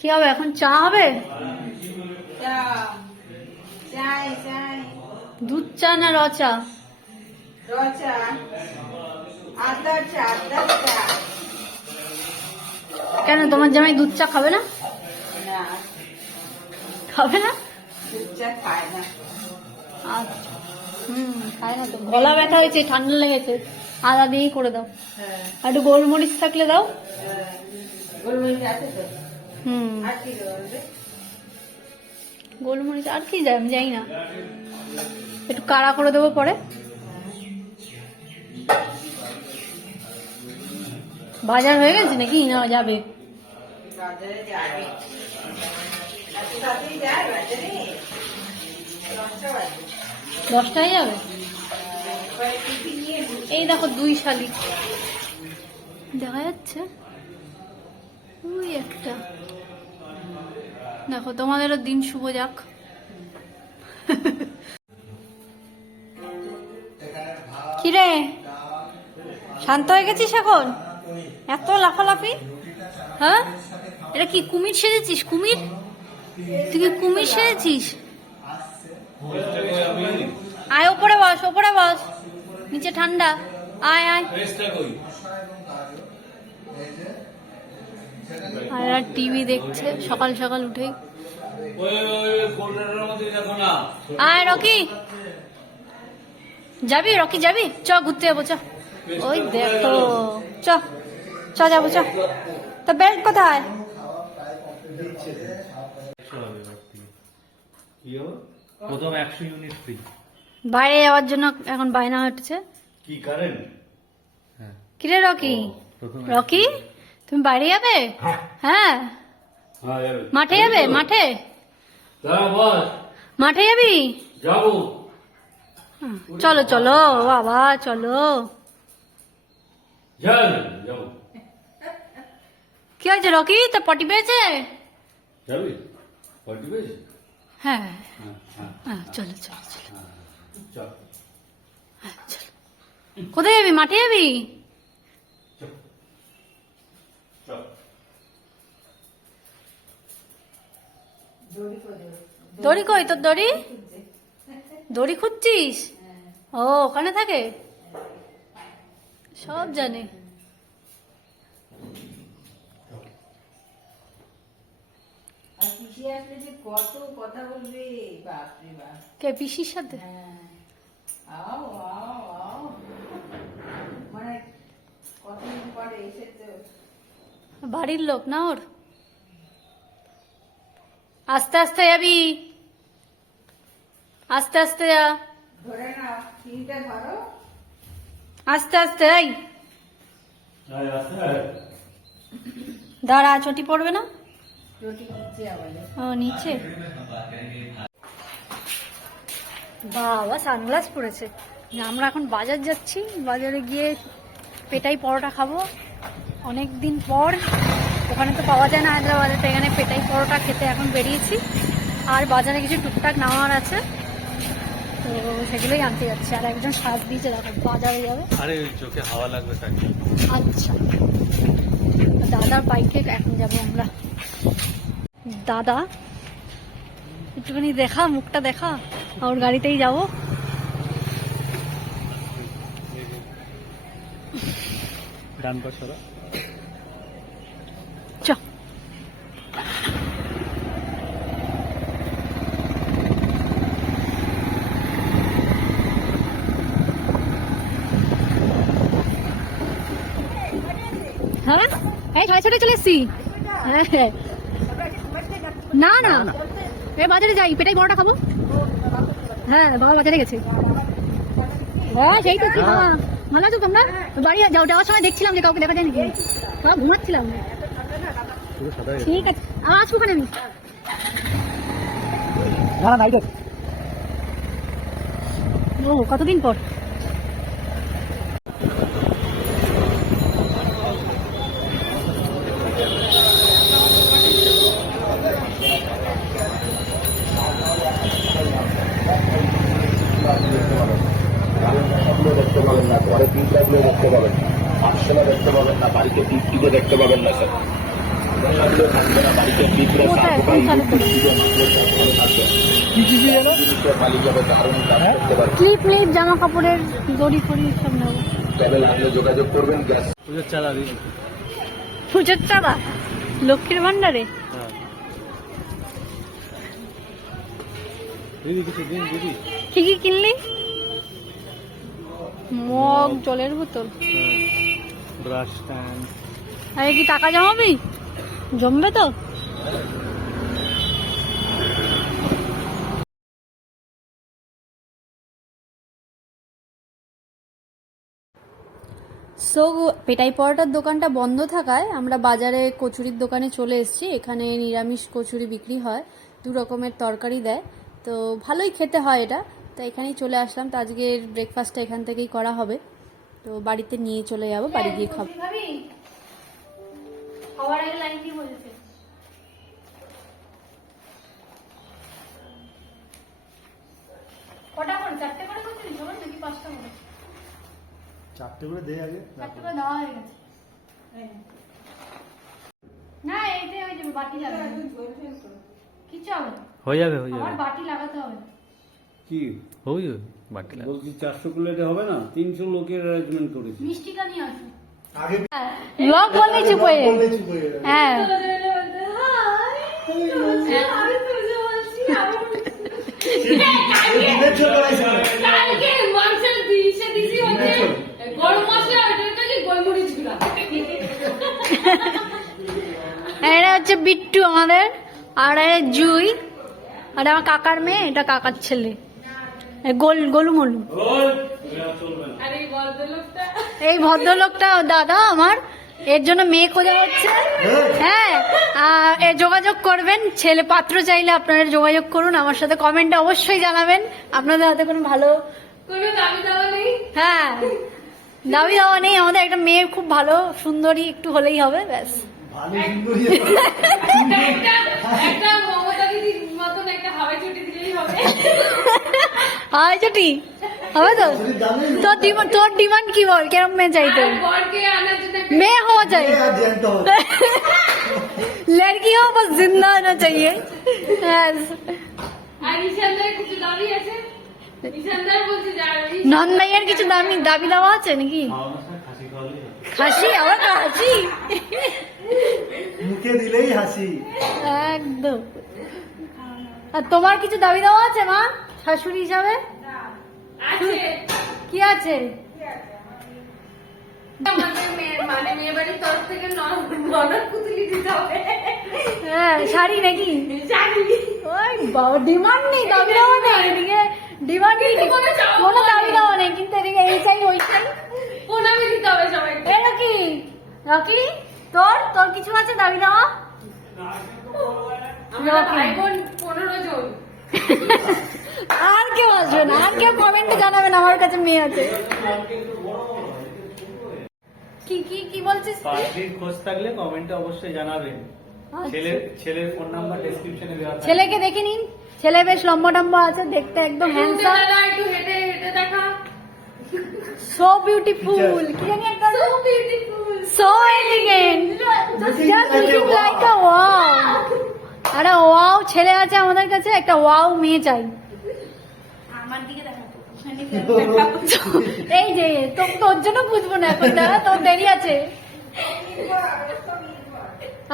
কি হবে এখন? চা হবে? দুধ চা না র চা? কেন তোমার জামাই দুধ চা খাবে না? খাবে না? আচ্ছা, খায় না তো। গলা ব্যথা হয়েছে, ঠান্ডা লেগেছে, আদা দিয়েই করে দাও। আর একটু গোলমরিচ থাকলে দাও। গোলমরিচ আর কি যায় আমি জানি না, একটু কাড়া করে দেবো পরে। বাজার হয়ে গেছে নাকি না যাবে? 10টায় যাবে। এই দেখো 2 শালিক দেখা যাচ্ছে, ওই একটা। দেখো তোমাদেরও দিন শুভ যাক। কিরে শান্ত হয়ে গেছিস এখন? এত লাফালাফি? হ্যাঁ, এটা কি কুমির সেজেছিস? কুমির? তুই কি কুমির সেজেছিস? আয় ওপরে বস, ওপরে বস, নিচে ঠান্ডা। আয় আয়। আর টিভি দেখছে সকাল সকাল উঠে। আয় রকি, যাবি? রকি যাবি? চ ঘুরতে যাবো, চ। ওই দেখো, চ চ যাবো, চ। তো বেল্ট কোথায়? প্রথম 100 ইউনিট ফ্রি। বাইরে যাওয়ার জন্য এখন বায়না হচ্ছে। কি কারেন্ট? কিরে রকি, রকি তুমি বাইরে যাবে? হ্যাঁ, মাঠে যাবে? মাঠে মাঠে যাবি? যাবো। চলো চলো বাবা, চলো। কি হয়েছে রকি, তো পটি পেয়েছে? যাবি? পটি পেয়েছে? হ্যাঁ হ্যাঁ, চলো চলো চলো। হ্যাঁ, চলো। কোথায় যাবি? মাঠে যাবি? দড়ি কই তোর? দড়ি দড়ি খুঁজছিস? ও ওখানে থাকে, সব জানে। কত কথা বলবে, বাপরে বাপ। কে পিসির সাথে? মানে কতদিন পরে এসেছে। বাড়ির লোক না ওর? আস্তে আস্তে যাবি, আস্তে আস্তে যা। ধরে না, চিনিটা ধরো, আস্তে আস্তে। এই দাঁড়া, চটি পড়বে না? রুটি নিচে আমাদের। ও নিচে। বাবা সানগ্লাস পরেছে। আমরা এখন বাজার যাচ্ছি, বাজারে গিয়ে পেটাই পরোটা খাবো অনেক দিন পর। ওখানে তো পাওয়া যায় না হায়দ্রাবাদে, তো এখানে পেটাই পরোটা খেতে এখন বেরিয়েছি। আর বাজারে কিছু টুকটাক নেওয়ার আছে, তো সেগুলোই আনতে যাচ্ছি। আর একজন সাজ দিয়েছে, দেখো বাজারে যাবে। আরে চোখে হাওয়া লাগবে তাই। আচ্ছা, দাদার বাইকে এখন যাবো আমরা। দাদা একটুখানি দেখা, মুখটা দেখা, ওর গাড়িতেই যাবো। ডান পাশে চ। হ্যাঁ, এই ছয় ছটে চলে এসছি। হ্যাঁ, না না, এই বাজারে যাই, পেটাই বড়টা খাবো। হ্যাঁ, বাবা বাজারে গেছে। হ্যাঁ সেই তো। ভালো আছো তোমরা? বাড়ি যাওয়ার সময় দেখছিলাম যে কাউকে দেখা যায় নাকি, সব ঘুরছিলাম। ঠিক আছে, আসবো ওখানে আমি। ও কতদিন পর। দেখতে পাবেন না, পরে পিক লাগলেও দেখতে পাবেন না, আটশোলা দেখতে পাবেন না, বাড়িতে পিক দেখতে পাবেন না স্যার। কোথায় কোন সালে ক্লিপ ক্লিপ জামা কাপড়ের দড়ি ফড়ি সব নেবো। যোগাযোগ করবেন গ্যাস পুজোর চালা দিই। পুজোর চাঁদা লক্ষ্মীর ভান্ডারে। হ্যাঁ দিদি কিছু দিন দিদি। কি কি কিনলি? মগ, জলের বোতল। Brush stand. আরে কি টাকা জমাবি? জমবে তো? সো পেটাই পরোটার দোকানটা বন্ধ থাকায় আমরা বাজারে কচুরির দোকানে চলে এসেছি। এখানে নিরামিষ কচুরি বিক্রি হয়, 2 রকমের তরকারি দেয়, তো ভালোই খেতে হয় এটা। তো এখানেই চলে আসলাম। তো আজকের ব্রেকফাস্টটা এখান থেকেই করা হবে, তো বাড়িতে নিয়ে চলে যাবো, বাড়ি গিয়ে খাবো। খাবার আগে লাইন কি বলেছে? কটা করে? 4টে করে কচুরি সবার নাকি 5টা করে? 4টে করে দে আগে। 4টে করে দেওয়া হয়ে গেছে। না এইতে ওই যে বাটি লাগাবে। কিছু হবে না। হয়ে যাবে হয়ে আমার যাবে। বাটি লাগাতে হবে। কি হয়ে যাবে বাকি লাগবে। বলছি 400 প্লেটে হবে না? 300 লোকের অ্যারেঞ্জমেন্ট করেছি। মিষ্টিটা নিয়ে আসো। আগে ব্লগ বললে চুপ হয়ে হ্যাঁ এটা হচ্ছে বিট্টু আমাদের, আর জুই, আর আমার কাকার মেয়ে, এটা কাকার ছেলে গোলু মলু। এই ভদ্রলোকটা দাদা আমার, এর জন্য মেয়ে খোঁজা হচ্ছে। হ্যাঁ এর যোগাযোগ করবেন, ছেলে পাত্র চাইলে আপনারা যোগাযোগ করুন আমার সাথে, কমেন্টে অবশ্যই জানাবেন। আপনাদের হাতে কোনো ভালো কোনো দাবি দাওয়া নেই। হ্যাঁ দাবি দাওয়া নেই, আমাদের একটা মেয়ে খুব ভালো সুন্দরী একটু হলেই হবে, ব্যাস। একটা মমতা দিদির মতন একটা হাওয়াই চটি দিলেই হবে। হাওয়াই চটি হবে তো? তোর ডিমান্ড কি বল, কেরম মেয়ে চাইতো? বরকে আনার জন্য মেয়ে হওয়া চাই, লড়কি हो बस जिंदा होना चाहिए। আর ঈশানদার কিছু দাবি আছে? ঈশানদার বলছে নন ভাইয়ের কিছু দাবি দেওয়া আছে নাকি? হাসি আবার হাসি, মুখে দিলেই হাসি। একদম। আর তোমার কিছু দাবি দেওয়া আছে মা শাশুড়ি হিসাবে? আছে। কি আছে? আমাদের মেয়ে বাড়ির তরফ থেকে ননদ পুতুলি দিতে হবে। হ্যাঁ শাড়ি নাকি? শাড়ি। ওই বাবা ডিমান্ড নেই, দাবি দেওয়া নেই, এদিকে ডিমান্ড নেই, কোনো দাবি দেওয়া নেই, কিন্তু এদিকে এই চাই ওই চাই, প্রণামী দিতে হবে সবাইকে। এটা কি রকি? তোর কিছু আছে দাবি দেওয়া? আমরা ভাই বোন 15 জন। আর কেউ আসবে না, আর কেউ কমেন্টে জানাবেন আমার কাছে মেয়ে আছে। কি কি কি বলছিস তুই? পাত্রীর খোঁজ থাকলে কমেন্টে অবশ্যই জানাবেন। ছেলের ফোন নাম্বার ডেসক্রিপশনে দেওয়া থাকবে। ছেলেকে দেখে নিন, ছেলে বেশ লম্বা টম্বা আছে, দেখতে একদম হ্যান্ডসাম, দাদা একটু হেঁটে হেঁটে দেখা। সো বিউটিফুল, কি জানি একটা So beautiful. So elegant, just looking like আ ওয়াও। আরে ওয়াও ছেলে আছে আমাদের কাছে, একটা ওয়াও মেয়ে চাই। আমার দিকে দেখা। এই যে তোর জন্য বুঝবো না এখন, দাদা তোর দেরি আছে।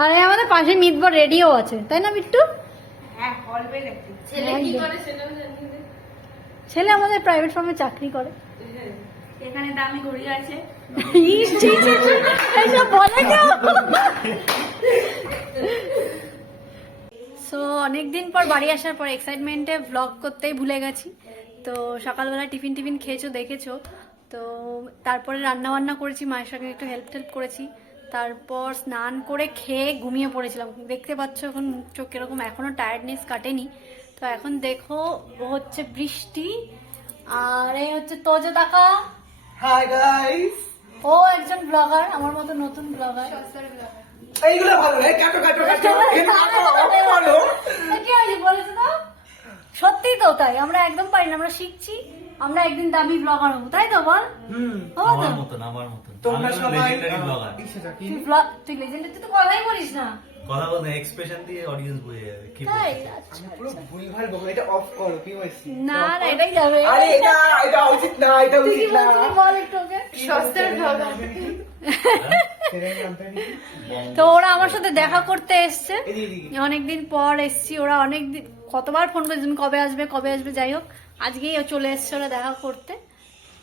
আর আমাদের পাশে মিটবর রেডিও আছে, তাই না বিট্টু? হ্যাঁ অলওয়েজ একটু। ছেলে কি করে সেটাও জানিয়ে দে। ছেলে আমাদের প্রাইভেট ফার্মে চাকরি করে। এখানে দামি ঘড়ি আছে। ইস, ছি, ছি, ছি, এইসব বলে কেউ? সো অনেকদিন পর বাড়ি আসার পর এক্সাইটমেন্টে ভ্লগ করতেই ভুলে গেছি। তো সকালবেলা টিফিন খেয়েছো দেখেছো, তো তারপরে রান্না বান্না করেছি, মায়ের সঙ্গে একটু হেল্প করেছি, তারপর স্নান করে খেয়ে ঘুমিয়ে পড়েছিলাম। দেখতে পাচ্ছ এখন মুখ চোখ এরকম, এখনো টায়ার্ডনেস কাটেনি। তো এখন দেখো হচ্ছে বৃষ্টি, আর এই হচ্ছে তোজো টাকা। হাই গাইস, ও একজন ব্লগার, আমার মতো নতুন ব্লগার। এইগুলো ভালো রে, কাটো কাটো কাটো ভালো। কি হয়েছে বলেছো তো? সত্যি তো তাই, আমরা একদম পারি না, আমরা শিখছি, আমরা একদিন দামি ব্লগার হবো, তাই তো বল? হবো তো? আমার মতন তোমরা সবাই legendary blogger। ইসেটা কি তুই লেজেন্ডের, তুই তো কথাই বলিস না। কথা বলতে এক্সপ্রেশন দিয়ে অডিয়েন্স বুঝে যাবে কি তাই বলছে। আচ্ছা। আমি পুরো ভুলভাল বকবো, এটা অফ করো পিউএসসি। না না এটাই যাবে। আরে এটা উচিত না, এটা তুই কি উচিত না। বলছিলি বল একটু ওকে। সস্তার ভাগা। ছেলের নামটা কি? তো ওরা আমার সাথে দেখা করতে এসছে এদিকে। অনেকদিন পর এসছি। ওরা অনেকদিন কতবার ফোন করেছে তুমি কবে আসবে, যাই হোক আজকেই চলে এসছে ওরা দেখা করতে।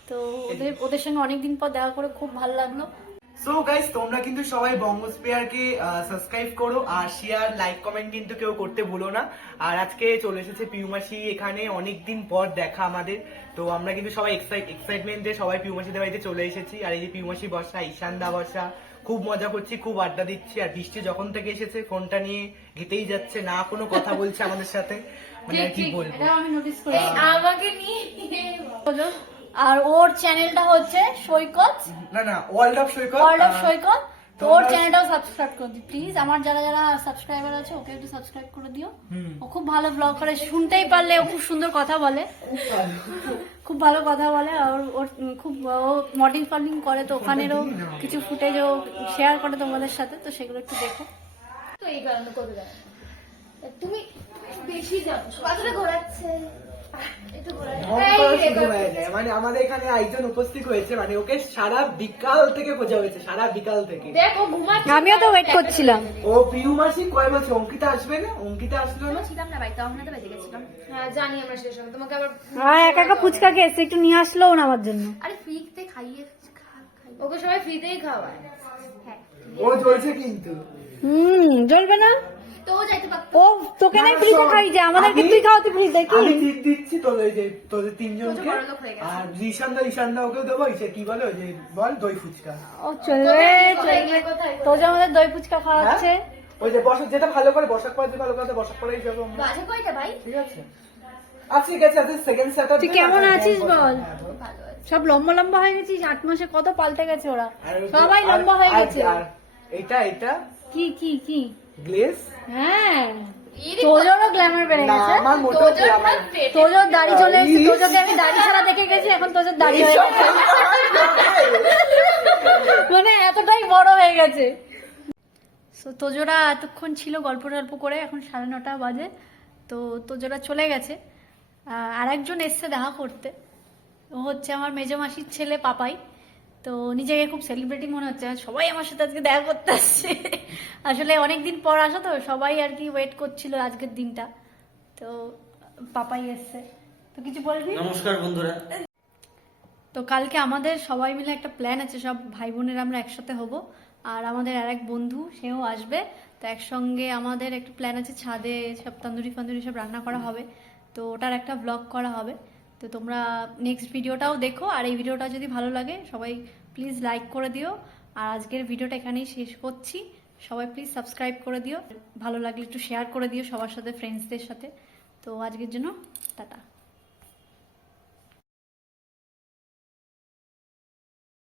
তো ওদের সঙ্গে অনেকদিন পর দেখা করে খুব ভালো লাগলো। সো গাইস, তোমরা কিন্তু সবাই বঙ্গস্পেয়ারকে সাবস্ক্রাইব করো আর শেয়ার লাইক কমেন্ট কিন্তু কেউ করতে ভুলো না। আর আজকে চলে এসেছে পিউমাসি এখানে, অনেকদিন পর দেখা আমাদের। তো আমরা কিন্তু সবাই এক্সাইটমেন্টে সবাই পিউমাসিদের বাড়িতে চলে এসেছি। আর এই যে পিউমাসি বর্ষা, ঈশানদা বর্ষা, খুব মজা করছি, খুব আড্ডা দিচ্ছি। আর বৃষ্টি যখন থেকে এসেছে ফোনটা নিয়ে ঘেটেই যাচ্ছে, না কোনো কথা বলছে আমাদের সাথে, মানে আর কি বলবো। এটা আমি নোটিস এই করেছি। আমাকে নিয়ে আর ওর চ্যানেলটা হচ্ছে সৈকত, না world of Saikat. World of Saikat. তো ওর তোমরা- চ্যানেলটাও সাবস্ক্রাইব করে দিও প্লিজ। আমার যারা যারা সাবস্ক্রাইবার আছে ওকে একটু সাবস্ক্রাইব করে দিও। ও খুব ভালো ব্লগ করে, শুনতেই পারলে ও খুব সুন্দর কথা বলে, খুব ভালো কথা বলে। আর ওর খুব ও মডেলিং ফডিং করে, তো ওখানেরও কিছু ফুটেজও শেয়ার করে তোমাদের সাথে, তো সেগুলো একটু দেখো। তো এই কারণে করবে না। তুমি বেশি যাও, কতটা ঘোরাচ্ছে একটু ঘোরাচ্ছে। ঢং করা শুরু হয়ে যায়। মানে আমাদের এখানে একজন উপস্থিত হয়েছে, মানে ওকে সারা বিকাল থেকে খোঁজা হয়েছে, সারা বিকাল থেকে। দেখো ঘুমাচ্ছে। আমিও তো ওয়েট করছিলাম। ও পিউমাসি কয় বলছে অঙ্কিতা আসবে না, অঙ্কিতা আসলো না। ছিলাম না বাড়িতে, আমরা তো বেঁচে গেছিলাম। হ্যাঁ জানি আমরা শেষ হবে, তোমাকে আবার একা একা ফুচকা খেয়েছে, একটু নিয়ে আসলো না আমার জন্য। আরে ফ্রিতে খাইয়ে ওকে সবাই ফ্রিতেই খাওয়ায়। হ্যাঁ ও জ্বলছে কিন্তু। জ্বলবে না। তো ও যাইতে পারতো। ও তোকে নাই ফ্রিতে খাই যে আমাদের আমি- তুই খাওয়াতে ফ্রিতে কি? আমি ঠিক দিচ্ছি তোদের তিনজনকে। তোদের বড়লোক হয়ে গেছে। আর ঈশানদা ওকেও দেবো। ইসে কি বলে ওই যে বল দই ফুচকা। ও চলবে চলবে। কোথায়? তো যে আমাদের দই ফুচকা খাওয়াচ্ছে। হ্যাঁ? ওই যে বসাক, যেটা ভালো করে বসাক পাওয়া যায়, ভালো করে বসাক করেই যাবো আমরা। বাজে কয়টা ভাই? ঠিক আছে। আচ্ছা ঠিক আছে, আজকে সেকেন্ড স্যাটারডে। তুই কেমন আছিস বল? ভালো আছে। সব লম্বা লম্বা হয়ে গেছিস, 8 মাসে কত পাল্টে গেছে ওরা, আর ওই যে- সবাই লম্বা হয়ে আর- গেছে। আর এটা কি কি কি? গ্লেজ। হ্যাঁ ইরে তোজোরও গ্ল্যামার বেড়ে না গেছে। আমার মোটো তোজোর ভাই পেটে। তোজোর দাড়ি চলে এসেছে, তোজোকে আমি দাড়ি ছাড়া দেখে গেছি, এখন তোজোর দাড়ি হয়ে গেছে, মানে এতটাই বড় হয়ে গেছে। So, তোজোরা এতক্ষণ ছিল গল্প টল্প করে, এখন 9:30 বাজে। তো তোজোরা চলে গেছে। আর একজন এসছে দেখা করতে, ও হচ্ছে আমার মেজো মাসির ছেলে পাপাই। তো নিজেকে খুব সেলিব্রিটি মনে হচ্ছে, আর সবাই আমার সাথে আজকে দেখা করতে আসছে। আসলে অনেকদিন পর আসা তো, সবাই আর কি ওয়েট করছিল আজকের দিনটা। তো পাপাই এসছে, তো কিছু বলবি? নমস্কার বন্ধুরা। তো কালকে আমাদের সবাই মিলে একটা প্ল্যান আছে, সব ভাই বোনেরা আমরা একসাথে হব। আর আমাদের আরেক বন্ধু সেও আসবে। তো একসঙ্গে আমাদের একটা প্ল্যান আছে, ছাদে সব তন্দুরি ফান্দুরি সব রান্না করা হবে। তো ওটার একটা ব্লগ করা হবে। তো তোমরা নেক্সট ভিডিওটাও দেখো। আর এই ভিডিওটা যদি ভালো লাগে সবাই প্লিজ লাইক করে দিও। আর আজকের ভিডিওটা এখানেই শেষ করছি। সবাই প্লিজ সাবস্ক্রাইব করে দিও, ভালো লাগলে একটু শেয়ার করে দিও সবার সাথে, ফ্রেন্ডসদের সাথে। তো আজকের জন্য টাটা।